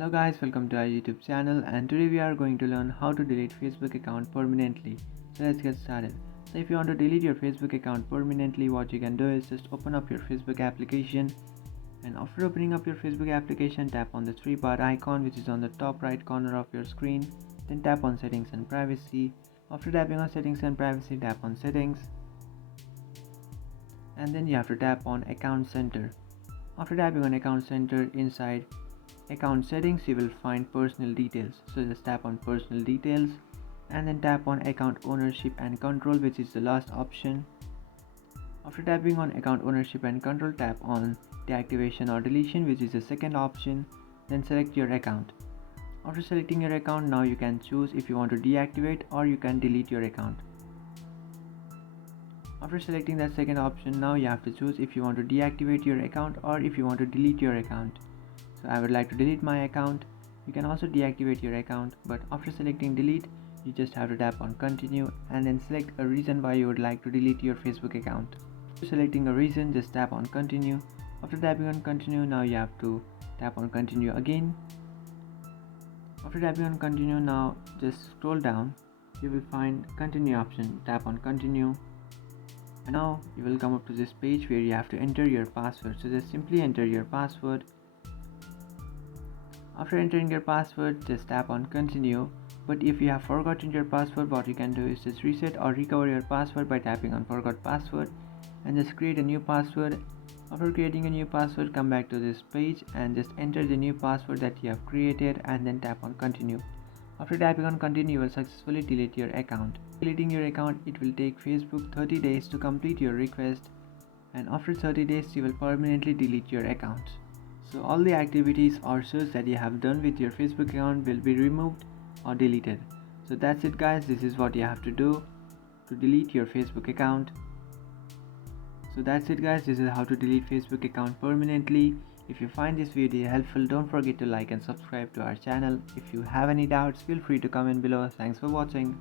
Hello guys, welcome to our YouTube channel, and today we are going to learn how to delete Facebook account permanently. So let's get started. So if you want to delete your Facebook account permanently, what you can do is just open up your Facebook application, and after opening up your Facebook application, tap on the three-bar icon which is on the top right corner of your screen. Then tap on settings and privacy. After tapping on settings and privacy, tap on settings, and then you have to tap on account center. After tapping on account center, inside account settings you will find personal details, so just tap on personal details and then tap on account ownership and control, which is the last option. After tapping on account ownership and control, tap on deactivation or deletion, which is the second option. Then select your account. After selecting your account, now you can choose if you want to deactivate or you can delete your account. After selecting that second option, now you have to choose if you want to deactivate your account or if you want to delete your account. So I would like to delete my account. You can also deactivate your account, but after selecting delete, you just have to tap on continue and then select a reason why you would like to delete your Facebook account. After selecting a reason, just tap on continue. After tapping on continue, now you have to tap on continue again. After tapping on continue, now just scroll down. You will find continue option. Tap on continue. And now you will come up to this page where you have to enter your password. So just simply enter your password. After entering your password, just tap on continue. But if you have forgotten your password, what you can do is just reset or recover your password by tapping on forgot password and just create a new password. After creating a new password, come back to this page and just enter the new password that you have created and then tap on continue. After tapping on continue, you will successfully delete your account. Deleting your account, it will take Facebook 30 days to complete your request, and after 30 days you will permanently delete your account. So all the activities or search that you have done with your Facebook account will be removed or deleted. So that's it guys, this is what you have to do to delete your Facebook account. So that's it guys, this is how to delete Facebook account permanently. If you find this video helpful, don't forget to like and subscribe to our channel. If you have any doubts, feel free to comment below. Thanks for watching.